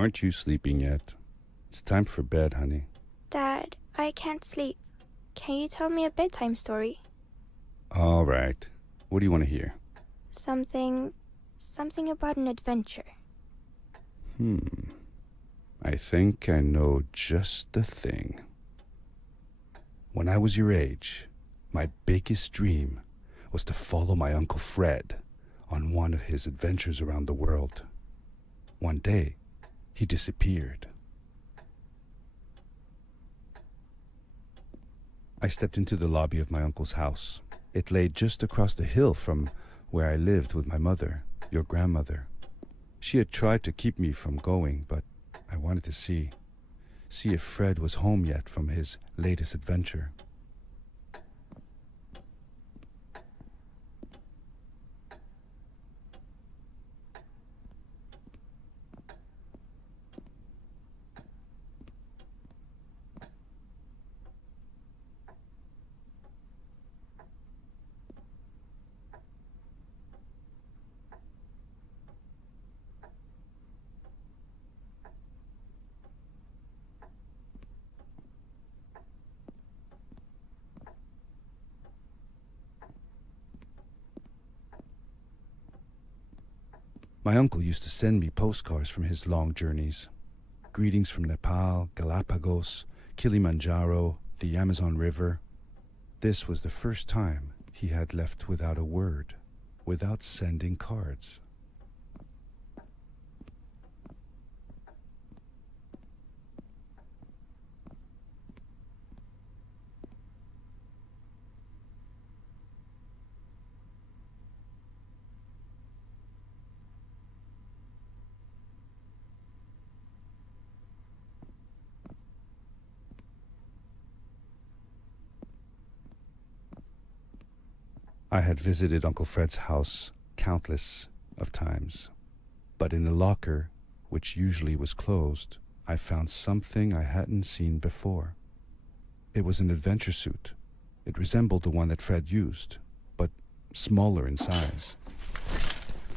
Aren't you sleeping yet? It's time for bed, honey. Dad, I can't sleep. Can you tell me a bedtime story? All right. What do you want to hear? Something about an adventure. I think I know just the thing. When I was your age, my biggest dream was to follow my Uncle Fred on one of his adventures around the world. One day, he disappeared. I stepped into the lobby of my uncle's house. It lay just across the hill from where I lived with my mother, your grandmother. She had tried to keep me from going, but I wanted to see if Fred was home yet from his latest adventure. My uncle used to send me postcards from his long journeys. Greetings from Nepal, Galapagos, Kilimanjaro, the Amazon River. This was the first time he had left without a word, without sending cards. I had visited Uncle Fred's house countless of times, but in the locker, which usually was closed, I found something I hadn't seen before. It was an adventure suit. It resembled the one that Fred used, but smaller in size.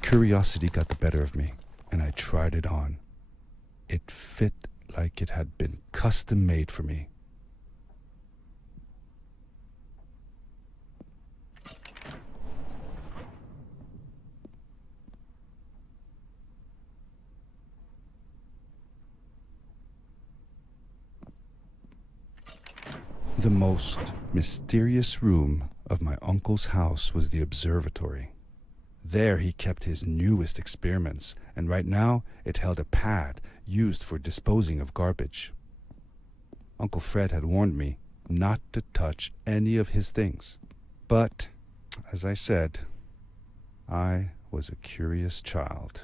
Curiosity got the better of me, and I tried it on. It fit like it had been custom made for me. The most mysterious room of my uncle's house was the observatory. There he kept his newest experiments, and right now it held a pad used for disposing of garbage. Uncle Fred had warned me not to touch any of his things. But, as I said, I was a curious child.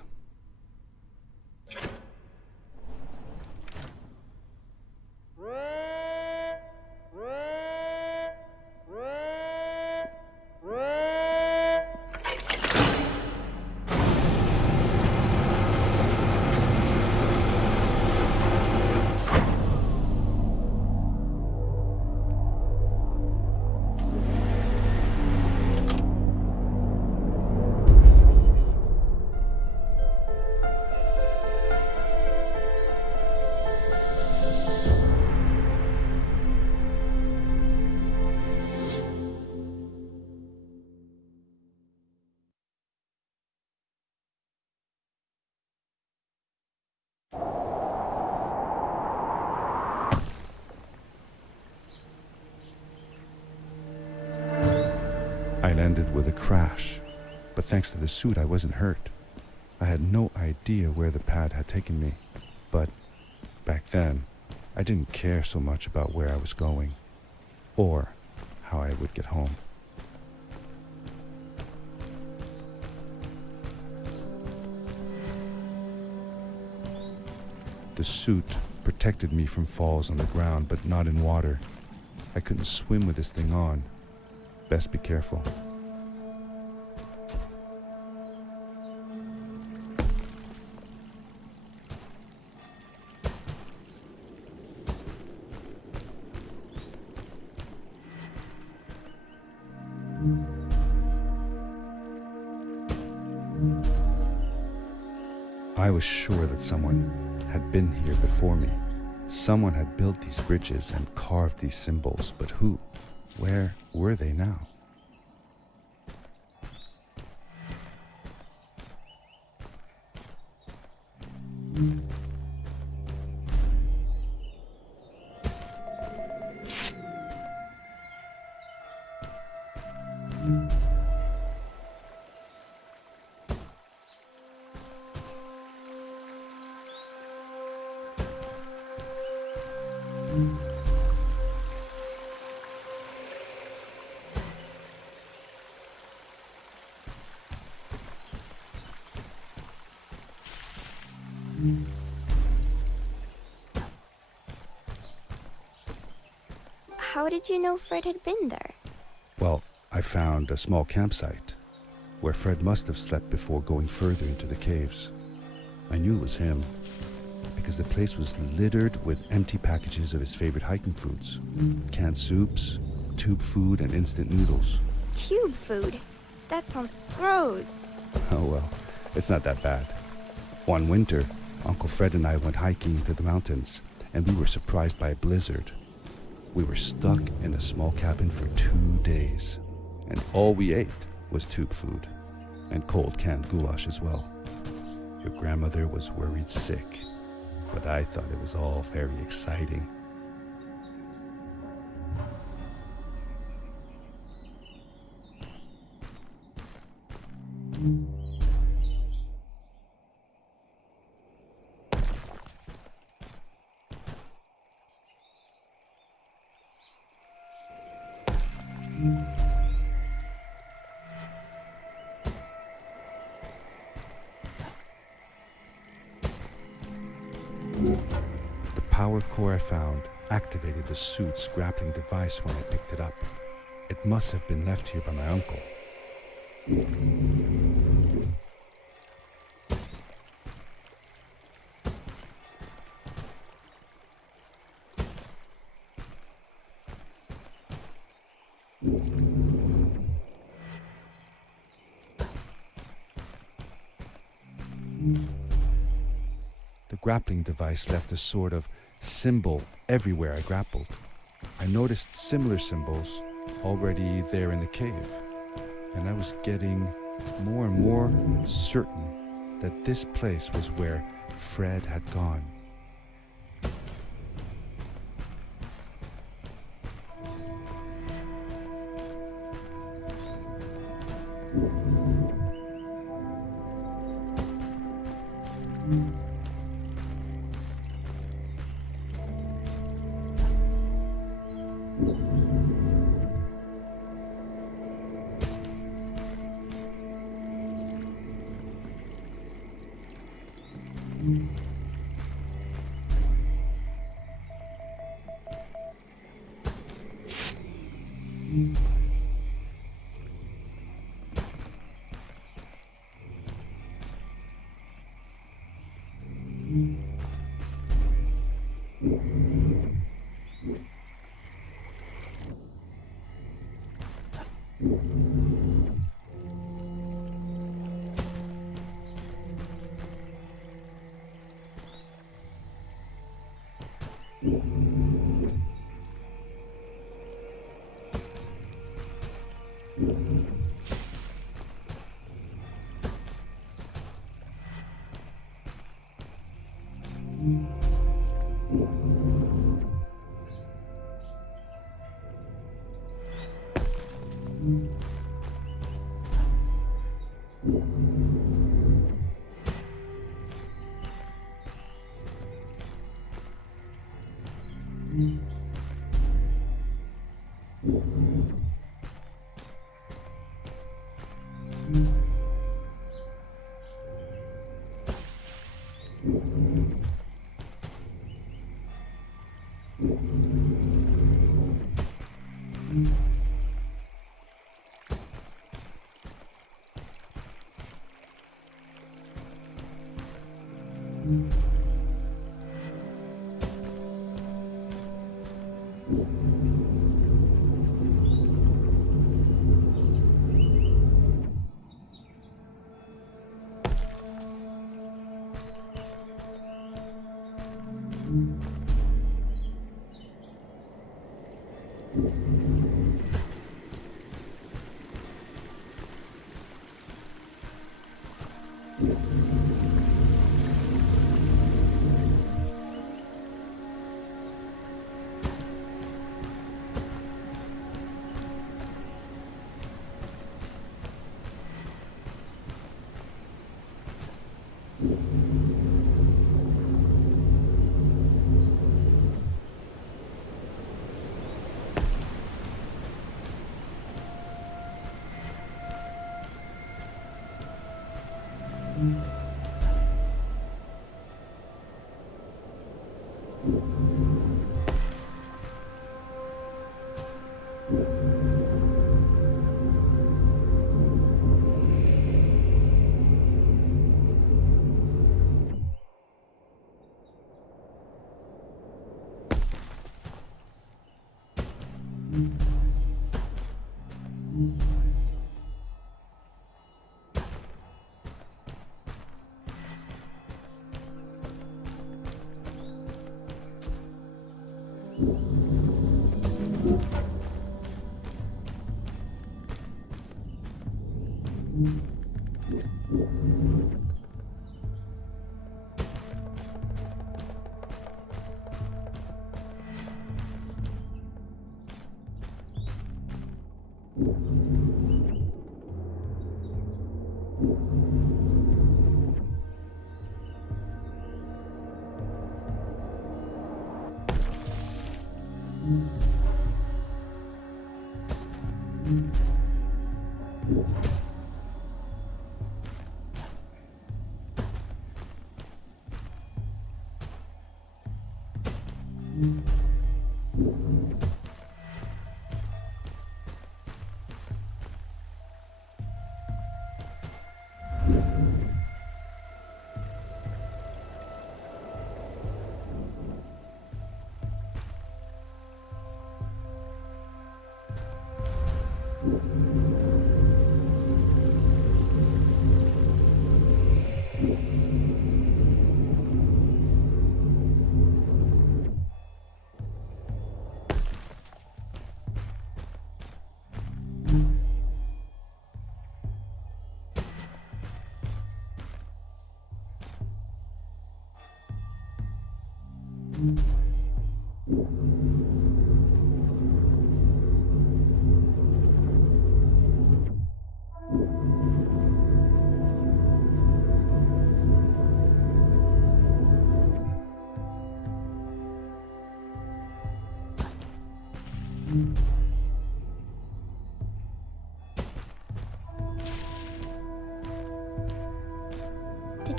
I landed with a crash, but thanks to the suit I wasn't hurt. I had no idea where the pad had taken me, but back then I didn't care so much about where I was going, or how I would get home. The suit protected me from falls on the ground, but not in water. I couldn't swim with this thing on. Best be careful. I was sure that someone had been here before me. Someone had built these bridges and carved these symbols, but who? Where were they now? How did you know Fred had been there? Well, I found a small campsite where Fred must have slept before going further into the caves. I knew it was him because the place was littered with empty packages of his favorite hiking foods. Canned soups, tube food, and instant noodles. Tube food? That sounds gross. Oh well, it's not that bad. One winter, Uncle Fred and I went hiking into the mountains, and we were surprised by a blizzard. We were stuck in a small cabin for 2 days, and all we ate was tube food, and cold canned goulash as well. Your grandmother was worried sick, but I thought it was all very exciting. The power core I found activated the suit's grappling device when I picked it up. It must have been left here by my uncle. The grappling device left a sort of symbol everywhere I grappled. I noticed similar symbols already there in the cave, and I was getting more and more certain that this place was where Fred had gone.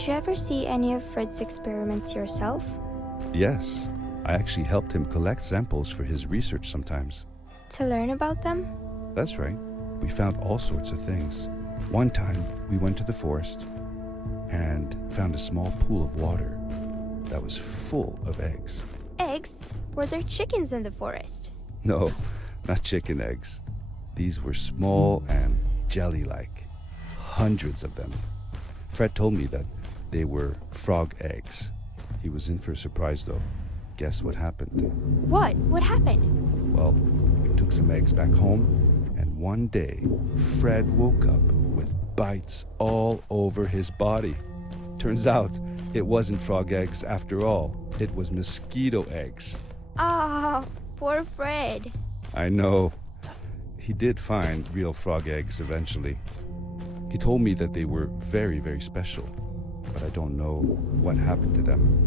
Did you ever see any of Fred's experiments yourself? Yes, I actually helped him collect samples for his research sometimes. To learn about them? That's right. We found all sorts of things. One time, we went to the forest and found a small pool of water that was full of eggs. Eggs? Were there chickens in the forest? No, not chicken eggs. These were small and jelly-like. Hundreds of them. Fred told me that they were frog eggs. He was in for a surprise, though. Guess what happened? What? What happened? Well, we took some eggs back home, and one day, Fred woke up with bites all over his body. Turns out, it wasn't frog eggs after all. It was mosquito eggs. Ah, poor Fred. I know. He did find real frog eggs eventually. He told me that they were very, very special, but I don't know what happened to them.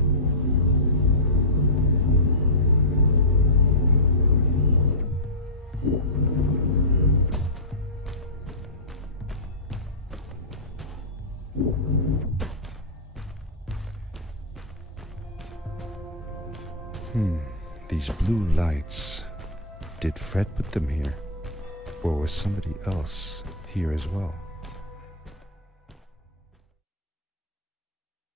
These blue lights. Did Fred put them here? Or was somebody else here as well?